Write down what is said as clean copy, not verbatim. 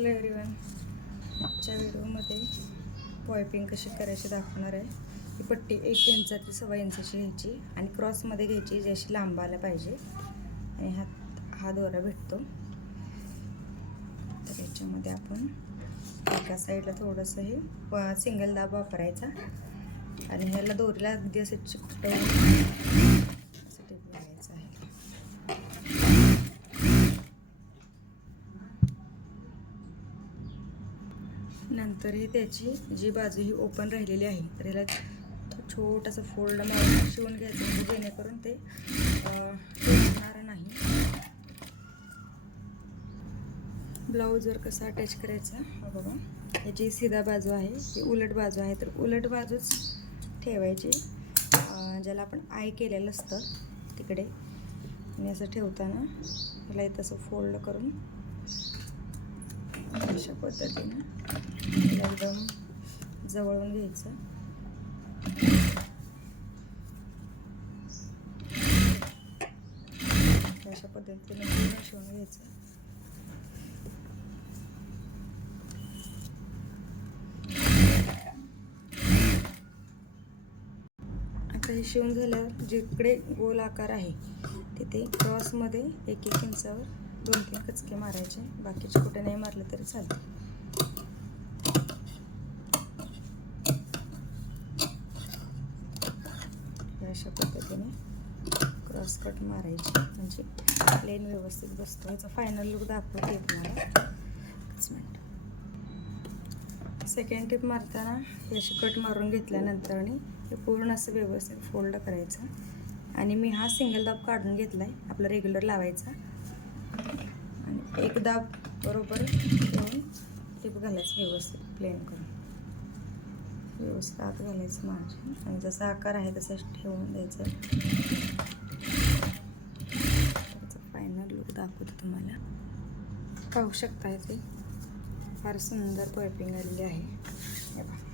Hello everyone, आजच्या व्हिडिओमध्ये piping कशी करायची दाखवणार आहे. ही पट्टी 1 इंच ते 1.25 इंचाची घ्यायची आणि क्रॉसमध्ये घ्यायची, जी अशी लांब आला पाहिजे. आणि हा दोरा भेटतो. तर याच्यामध्ये आपण एका साईडला थोडंसं हे सिंगल दाब वापरायचा आणि ह्याला दोरीला अगदी असं चिकटवून असं टिप घालायचं आहे. नंतर ही त्याची जी बाजू ही ओपन राहिलेली आहे, तर याला छोटासा फोल्ड मारून शिवून घ्यायचं, म्हणजे जेणेकरून ते टोचणार नाही. ब्लाऊजवर कसं अटॅच करायचं बघा. याची सीधा बाजू आहे, ही उलट बाजू आहे, तर उलट बाजूच ठेवायची, ज्याला आपण आय केलेलं असतं तिकडे. आणि असं ठेवताना ह्याला इथं असं फोल्ड करून अशा पद्धतीनं एकदम जवळून घ्यायचं. अशा पद्धतीने पूर्ण शिवून घ्यायचं. आता हे शिवून झाल्यावर जिकडे गोल आकार आहे तिथे क्रॉसमध्ये 1-1 इंचावर 2-3 कचके मारायचे. बाकीचे कुठे नाही मारले तरी चालते. अशा पद्धतीने क्रॉस कट मारायचे, म्हणजे प्लेन व्यवस्थित बसतो. याचा फायनल लुक दाखवते तुम्हाला. एकच मिनिट. सेकंड टिप मारताना हे अशी कट मारून घेतल्यानंतर हे पूर्ण असं व्यवस्थित फोल्ड करायचं. आणि मी हा सिंगल दाब काढून घेतला आहे, आपला रेग्युलर लावायचा. आणि एक दाब बरोबर घेऊन टिप घालायचं व्यवस्थित प्लेन करून, व्यवस्थित आत घालायचं मार्जिन. आणि जसा आकार आहे तसंच ठेवून द्यायचं. त्याचा फायनल लुक दाखवतो तुम्हाला. पाहू शकता, ते फार सुंदर पायपिंग आलेली आहे. हे बघा.